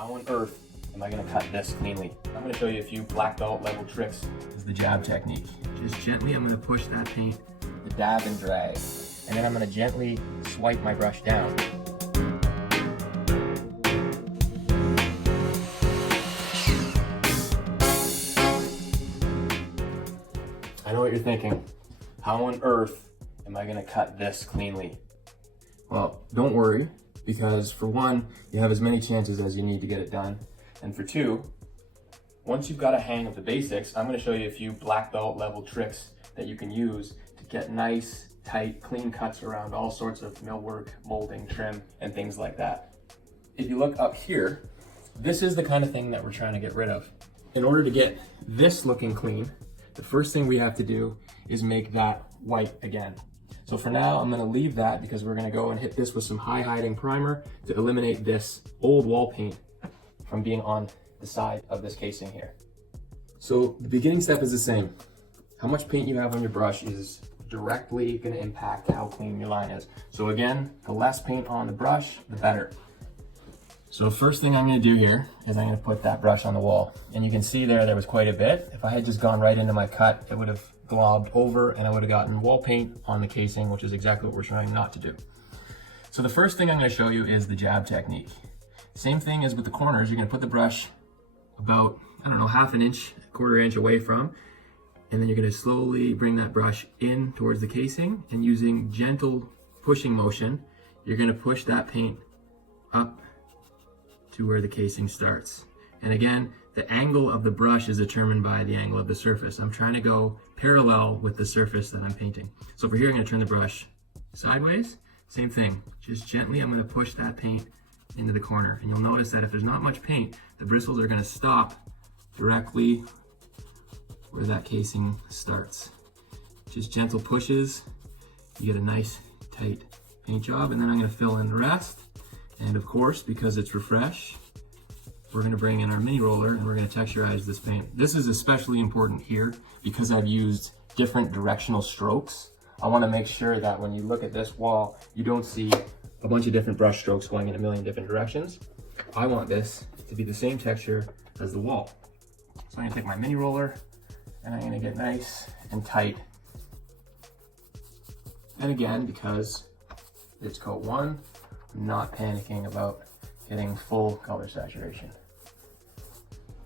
How on earth am I going to cut this cleanly? I'm going to show you a few black belt level tricks. This is the jab technique. Just gently, I'm going to push that paint, the dab and drag, and then I'm going to gently swipe my brush down. I know what you're thinking. How on earth am I going to cut this cleanly? Well, don't worry, because for one, you have as many chances as you need to get it done. And for two, once you've got a hang of the basics, I'm going to show you a few black belt level tricks that you can use to get nice, tight, clean cuts around all sorts of millwork, molding, trim, and things like that. If you look up here, this is the kind of thing that we're trying to get rid of. In order to get this looking clean, the first thing we have to do is make that white again. So for now, I'm gonna leave that because we're gonna go and hit this with some high hiding primer to eliminate this old wall paint from being on the side of this casing here. So the beginning step is the same. How much paint you have on your brush is directly gonna impact how clean your line is. So again, the less paint on the brush, the better. So first thing I'm gonna do here is I'm gonna put that brush on the wall. And you can see there was quite a bit. If I had just gone right into my cut, it would have globbed over and I would have gotten wall paint on the casing, which is exactly what we're trying not to do. So the first thing I'm gonna show you is the jab technique. Same thing as with the corners, you're gonna put the brush about, I don't know, half an inch, quarter inch away from, and then you're gonna slowly bring that brush in towards the casing, and using gentle pushing motion, you're gonna push that paint up to where the casing starts. And again, the angle of the brush is determined by the angle of the surface. I'm trying to go parallel with the surface that I'm painting. So for here, I'm gonna turn the brush sideways. Same thing, just gently, I'm gonna push that paint into the corner. And you'll notice that if there's not much paint, the bristles are gonna stop directly where that casing starts. Just gentle pushes, you get a nice tight paint job, and then I'm gonna fill in the rest. And of course, because it's refresh, we're gonna bring in our mini roller and we're gonna texturize this paint. This is especially important here because I've used different directional strokes. I wanna make sure that when you look at this wall, you don't see a bunch of different brush strokes going in a million different directions. I want this to be the same texture as the wall. So I'm gonna take my mini roller and I'm gonna get nice and tight. And again, because it's coat one, I'm not panicking about getting full color saturation.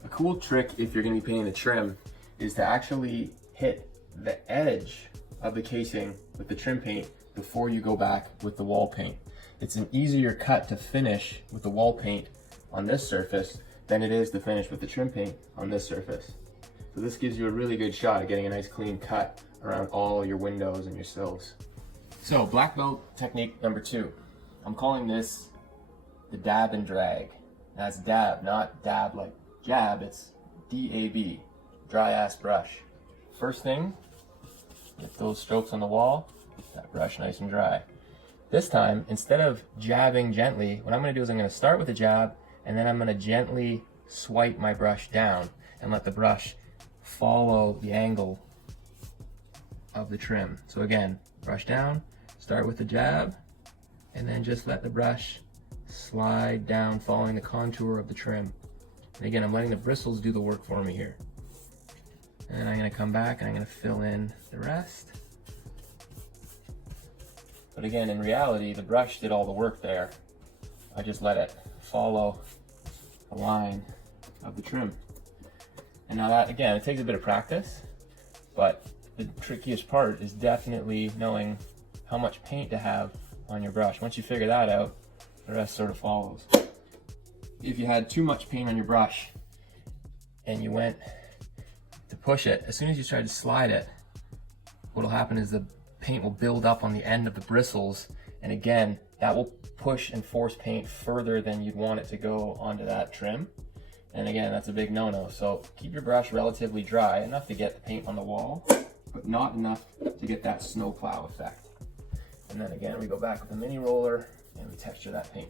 A cool trick if you're gonna be painting the trim is to actually hit the edge of the casing with the trim paint before you go back with the wall paint. It's an easier cut to finish with the wall paint on this surface than it is to finish with the trim paint on this surface. So this gives you a really good shot at getting a nice clean cut around all your windows and your sills. So black belt technique number 2. I'm calling this the dab and drag. Now it's dab, not dab like jab, it's D-A-B, dry ass brush. First thing, get those strokes on the wall, that brush nice and dry. This time, instead of jabbing gently, what I'm gonna do is I'm gonna start with a jab, and then I'm gonna gently swipe my brush down and let the brush follow the angle of the trim. So again, brush down, start with the jab, and then just let the brush slide down following the contour of the trim. And again, I'm letting the bristles do the work for me here. And I'm gonna come back and I'm gonna fill in the rest. But again, in reality, the brush did all the work there. I just let it follow the line of the trim. And now that, again, it takes a bit of practice, but the trickiest part is definitely knowing how much paint to have on your brush. Once you figure that out, the rest sort of follows. If you had too much paint on your brush and you went to push it, as soon as you try to slide it, what'll happen is the paint will build up on the end of the bristles, and again, that will push and force paint further than you'd want it to go onto that trim. And again, that's a big no-no. So keep your brush relatively dry, enough to get the paint on the wall, but not enough to get that snowplow effect. And then again, we go back with the mini roller and we texture that paint.